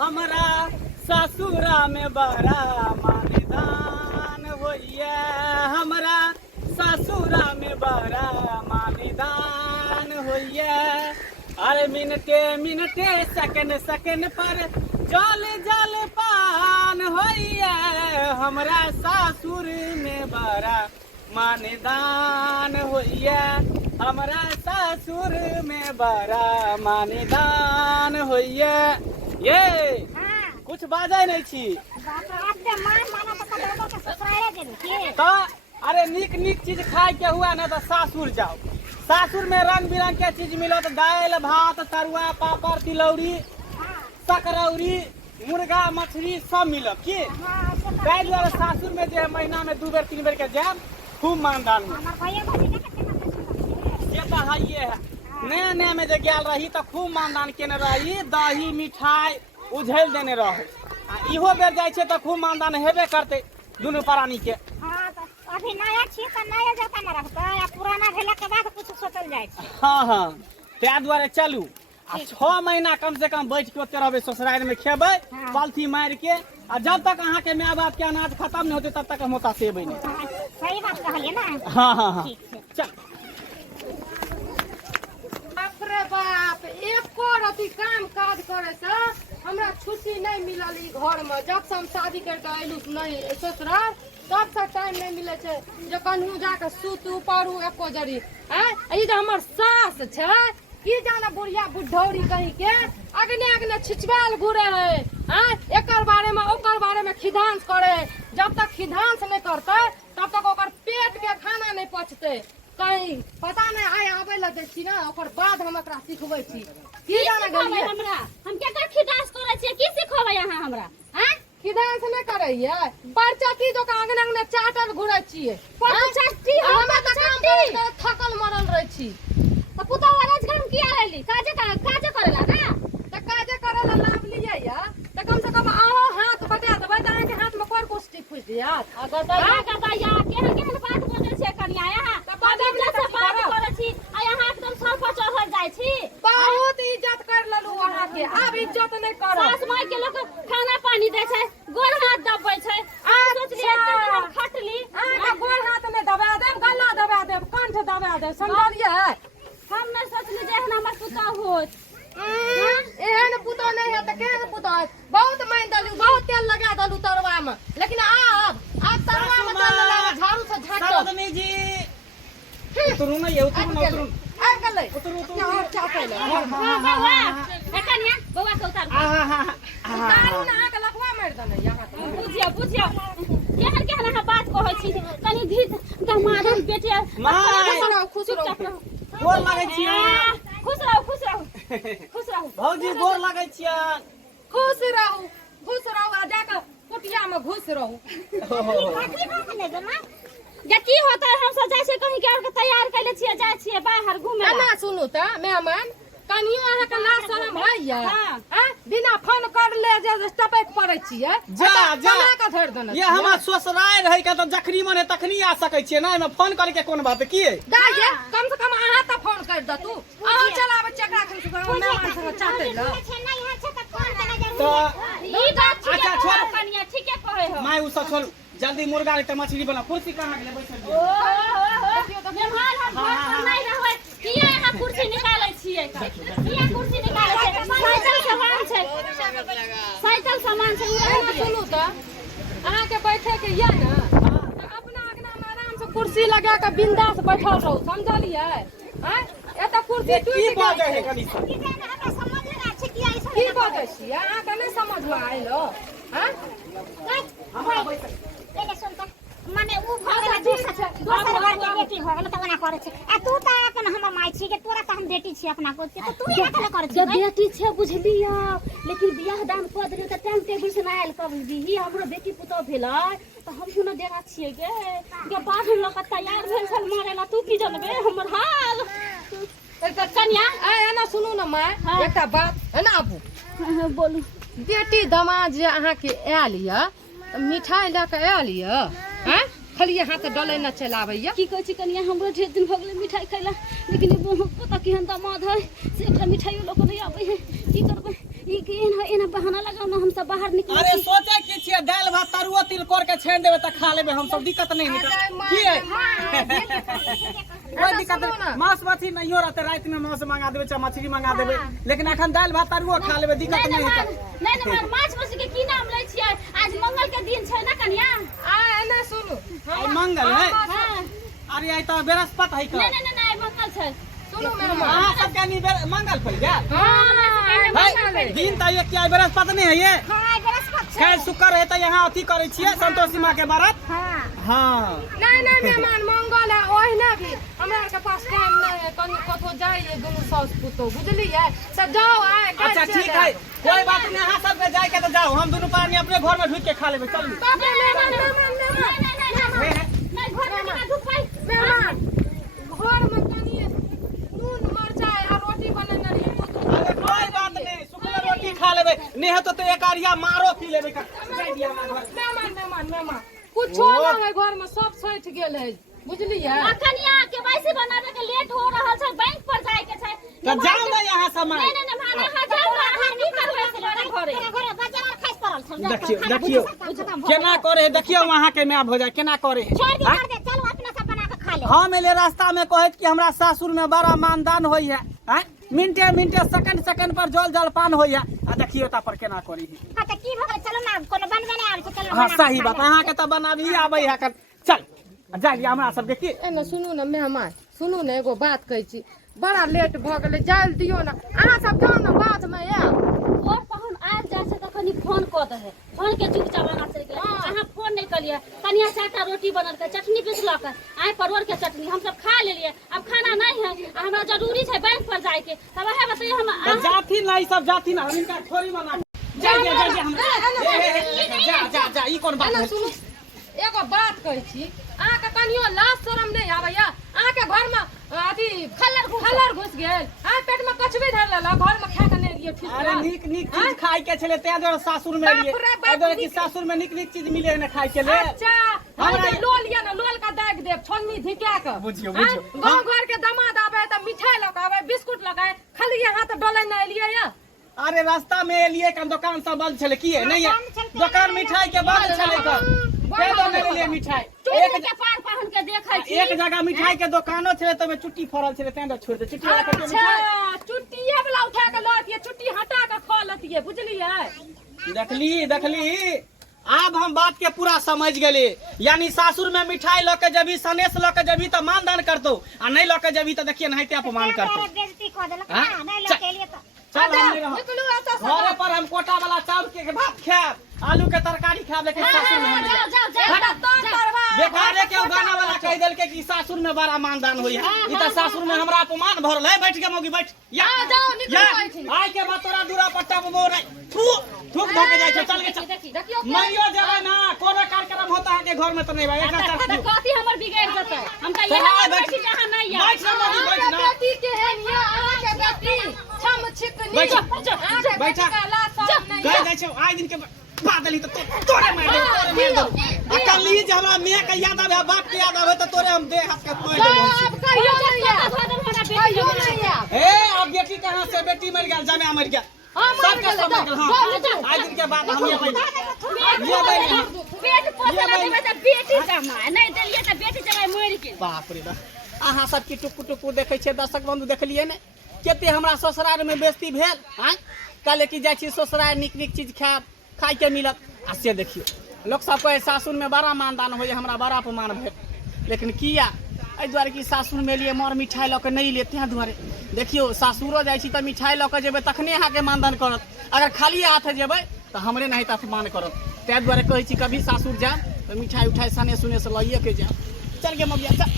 हमरा ससुरा में बड़ा मानिदान होइए हमरा ससुरा में बड़ा मानिदान होइए अरे मिनटे मिनटे सेकंड सेकंड पर जल जल पान होइए हमरा ससुर में बड़ा मानिदान होइए हमरा ससुर में बड़ा मानिदान होइए ये कुछ बाजे नहीं छी तो अरे निक निक चीज खाए के हुआ ना तो सासुर जाओ सासुर में रंग बिरंग के चीज मिलत दाल भात तरुआ पापड़ तिलौरी सकरौरी मुर्गा मछली सब मिलत की ताहि दुआरे सासुर में जे महीना में 2 बेर 3 बेर के जाब खूब मानदान ये तो है नया नया में जे गेल रही तो खूब मानदान केने रही दही मिठाई उझल देने रहे इहो बेर जाय छे तो खूब मानदान हेबे करते दुनू प्राणी के अभी नया छी त नया जका न रहता या पुराना भेला के बाद कुछ सोचल जाय छै हां ताहि दुआरे चलू आ 6 महीना कम से कम बैठ के ओते रहबे ससुराल में खेबै पालथी मार के आ जब तक अहाँ के माय बाप के अनाज खत्म नहीं होते तब तक हम ओता सेबै नहीं सही बात कहलिए ना हां ठीक छै चल बाप रे बाप एको रति काम काज करे से हमरा छुट्टी नहीं मिलल ई घर में जब से हम शादी करके अयलू नहीं ससुराल तब से टाइम नहीं मिले छे जे कन्हू जाके सुतू पड़ू एको जड़ी हैं ई जे हमर सास छे की जाने बुढ़िया बुढ़ौरी कहीं के अगने अगने छिछवाल घुरे है हैं एकर बारे में ओकर बारे में खिधांस करे जब तक खिधांस नहीं करते तब तक ओकर पेट के खाना नहीं पचते कहीं पता नहीं आय आबे लगे छी ना ओकर बाद हम एकरा सिखबै छी की जाने गलिए हमरा हम केकर खिदास करे छियै की सिखबै अहाँ हमरा हैं खिधांस नहीं करैया बच्चा की जो आंगन आंगन चाटल घुरै छियै चट्टी हम त काम करे थकल मरल रह छी त पुता वाला घर में किया रहली काजे करेला ना त काजे करेला लाभ लिया या त कम से कम आओ हाथ बटा देबै त अहाँ के हाथ में कोर कोष्टी फुस दियात अगर त या केहन केहन बात बोलै छै कनिया यहाँ बदला से बात करे छी आ यहाँ एकदम सर पर चढ़ल जाय छी बहुत इज्जत कर ललू अहाँ के अब इज्जत नहीं करो सास माय के लोग खाना पानी दे छै गोर हाथ दबबै छै आ सोचलिए एकदम खटली अहाँ गोर हाथ में दबा देब गला दबा देब कंठ दबा देब समझलिए हम न सोचली जे एहन हमर पुता होत एहन पुतो नहीं है त केहन पुतो है बहुत माइन दलू बहुत तेल लगा दलू तरवा में लेकिन अब तरवा में तेल लगा झाड़ू से झाड़ दो सरदनी जी उतरू ना ये उतरू ना उतरू आ गले उतरू यहाँ चाटे ले बाबा कनिया बौआ के उतार तारू ना के लखवा मार दने यहाँ बुझियो केहन केहन अहाँ बात कहै छी कनी धीत दमादन बेटे माय खुश रहो गोर लागै छियै खुश रहू भौजी गोर लागै छियै खुश रहू आ जाके कुटिया में घुस रहू या की होता है हम सब जाय छै कहीं के तैयार कैले छियै जाय छियै बाहर घूमे ना सुनू त मेहमान कनियो अहाँ के लाज शरम भइया हैं बिना फोन कर ले जे टपक पड़ै छियै जा के धर देने ये हमरा ससुराल रही के त जखनी मने तखनी आ सकै छियै ना एमे फोन करे के कोन बात की दाइए कम से कम अहाँ त फोन कर द तू अहाँ चलाबे चकरा खन से मेहमान संग चाटे ल तो ई बात छै अच्छा छोड़ कनिया ठीके कहै हो माय उ सब छोड़ जल्दी मुर्गा ले मछली बना कुर्सी कहां गेले बैठल मेहमान हम घर पर नहीं रहबै किया यहाँ कुर्सी निकालै छियै किया कुर्सी निकालै छै साइकिल सामान छै सुनू त अहाँ के बैठे के या ना त अपना अंगना में आराम से कुर्सी लगा के बिंदास बैठल रहू समझलिए हैं एत कुर्सी की बात है कनी की बाजै छियै अहाँ के नहीं समझ में आइलो हैं हमरा बैठल पहले सुन त माने उ घर दोसर घर के बेटी हो गेल त ओना करे छै आ तू त अपन हमर माय छी के तोरा त हम बेटी छी अपना को त तू यहाँ केना करे छै बेटी छै बुझलिया लेकिन बियाह दान क दे त टाइम टेबल से ना आइल कब दी हमरो बेटी पुतो भेलै त हम सुना देना छियै के बाहर लोग तैयार भेल छल मारेला तू की जानबे हमर हाल कन्या एना सुनू ना माय एकटा बात है ना आबू बोलू बेटी दामाद जे अहाँ के आयल य मिठाई लेके आयल य हैं खाली हाथ डले न चलाबैया की कहै छी कनिया हमरो ढेर दिन भ गेलै मिठाई खैला लेकिन पता केहन दामाद है से एकटा मिठाइयो लोक नहीं आबै है की करबै एना बहाना लगाओ ना हम सब बाहर निकल। अरे सोचे की छियै दाल भात तरुआ तिलकोर के छान देबे त खा लेबे हम सब, दिक्कत नहीं है की है कोई दिक्कत नहीं। मांस मछली नहीं हो रहते, रात में मांस मंगा देबे चाहे मछली मंगा देबे, लेकिन अखन दाल भात तरुआ खा लेबे, दिक्कत नहीं है। नहीं माछ मछली के की नाम लै छियै? आज मंगल के दिन छै ना कन्या। एने सुनू आई मंगल है, हां अरे आई तो बृहस्पति है का। नहीं मंगल छै। सुनू मेहमान, अहाँ सब के नहीं मंगल पड़ गया हां दिन त ये क्या बृहस्पति नहीं है ये? हाँ बृहस्पति छै। खैर शुक्र है त यहाँ अथी करे छियै संतोषी माँ के व्रत। हाँ हाँ नहीं मेहमान मंगल है ओहिना भी हमरा के पास टाइम नहीं है, कहीं कतो जाइए दोनों सास पुतो बुझलिए से जाओ आए। अच्छा ठीक है, कोई बात नहीं, अहाँ सब के जाए के तो जाओ, हम दोनों पानी अपने घर में ढूक के खा लेबे। चल मेहमान घर में कनी नून मिरचाई और रोटी बनेने रही। अरे कोई बात नहीं, सुखले रोटी खा लेबे, नहीं है तो एक आरिया मारो पी लेबे का। जाई दिया हमारा घर। मेहमान कुछो ना है घर में, सब सैठ गेल है बुझलिए। कन्या के वैसे बनावे के लेट हो रहल छै, बैंक पर जाए के छै। तो जाओ ना यहाँ समय। नहीं माने जाओ अहाँ की करबै से घरे। घरे बाजार खैस पड़ल छै। देखियो केना करे है, देखियो वहाँ के मैप हो जाए केना करे है। छोड़ दी कर दे, चलो अपना सब बना के खा ले। हम एले रास्ता में कहत कि हमरा सासुर में बड़ा मानदान होई है, मिनटे सेकंड पर जल पान होई है। आ देखियो ता पर केना करी है। हां त की भगल, चलो ना कोनो बनबे नहीं आल, चलो। हाँ सही बात, अहाँ के तो बनाबी आबै है। चल जाइए हमरा सब देखिए। एने सुनू ना मेहमान, सुनू ना एगो बात कहै छी, बड़ा लेट भ गेलै, जाइल दियो ना। अहाँ सब जाओ ना बाद में आएब। और पहुन आज जाए से त कनी फोन क दे है, फोन के चुपचाप बना चल गेल। अहाँ फोन नहीं करिए, कनिया चाटा रोटी बनल के चटनी पिसला के आइ परोर के चटनी हम सब खा लेलिए। अब खाना नहीं है, हमरा जरूरी छै बैंक पर जाए के, तब वह बताइए हम जाती ना, ई सब जाती ना, हम इनका थोड़ी मना। जा हम जा ई कोन बात है? सुनू एगो बात कहै छी, अहाँ के कनियो लाज शरम नहीं आबैया? अहाँ के घर में अथी खलर घुस गेल, अहाँ पेट में कछुए धर लेला, घर में खा के नहीं रियो ठीक। अरे नीक चीज खाई के छले, ते दुआरे सासुर में लिए। ए दुआरे कि सासुर में नीक चीज मिले ना खाई के ले। अच्छा हमरा लोल या ना, लोल का दाग देब छोन्नी धिका के। बुझियो गांव घर के दामाद आवे त मिठाई लगावे, बिस्कुट लगाए, खाली यहाँ तो डोले नहीं लिए या। अरे रास्ता में एलिए का दुकान सब बंद छले, की है नहीं है दुकान मिठाई के बंद छले का। के दो मेरे लिए मिठाई एक के पार पाहुन के देखै छी। एक जगह मिठाई के दुकानो छले, तो में चुट्टी फरल छले, तें छोड़ दे चुट्टी वाला के मिठाई। अच्छा चुट्टीए वाला उठा के लतिए, चुट्टी हटा के खा लतिए बुझलिए। देखली अब हम बात के पूरा समझ गए। यानी सासुर में मिठाई लके जबी, सनेस लके जबी तो मानदान करतो, आ नहीं लके जबी तो देखिए नहीं अपमान करतो। बेइज्जती क देलक ना, नहीं लेके लिए त चल घरे पर हम कोटा वाला चावल के भात खाब, आलू के तरकारी खाब, लेकिन सासुर में हम बेकारे के गाना वाला कह देल के कि सासुर में बड़ा मानदान होई है। ई त सासुर में हमरा अपमान भरल है। बैठ के मौगी बैठ, या आय के बात तोरा दूरा पट्टा में मोर थूक धके जाय छै। चल के चल मैयो जबे ना, कोनो कार्यक्रम होता है के घर में तो नहीं भाई। एकरा चल कथी हमर बिगड़ जतै, हम त यहाँ बैठ जहाँ नहीं है। बैठ ना मौगी बैठ ना, बेटी के है निया, अहाँ के बेटी छम छिकनी बैठा कह जाय छै। आइ दिन के बादली तो तोरे मार दे। अकली जे हमरा मियां के याद आवे, बाप के याद आवे, तो तोरे हम दे हाथ के तोड़ देबो। कहियो नहीं या ए अब बेटी कहां से, बेटी मर गेल, जमे मर गेल, सब के सब मर गेल। हां आज दिन के बाद हम ये पेट पोसे देबै त बेटी जमा नहीं देलिए त बेटी जमा मर गेल। बाप रे बाप, अहाँ सब की टुकु टुकु देखै छै, दर्शक बंधु देखलिए ने केते हमरा ससुराल में बेइज्जती भेल। हां काले की जाय छी ससुराल, नीक चीज खाय के मिलत, आ से देखियो लोग सब कहे सासुर में बड़ा मानदान होय, हमरा बड़ा अपमान भेल। लेकिन किया एहि दुआरे कि सासुर में लिए मर मिठाई लऽ के नहीं ले, तें दुआरे देखियो सासुरो जाइ छी त मिठाई लऽ के जेबै तखने अहाँ के मानदान करत, अगर खाली हाथ जेबै तो हमरे नहीं त अपमान करत। तें दुआरे कहै छी कभी सासुर जाब तो मिठाई उठाई सने सुने से लइए के जाब। चल गे मबिया चल।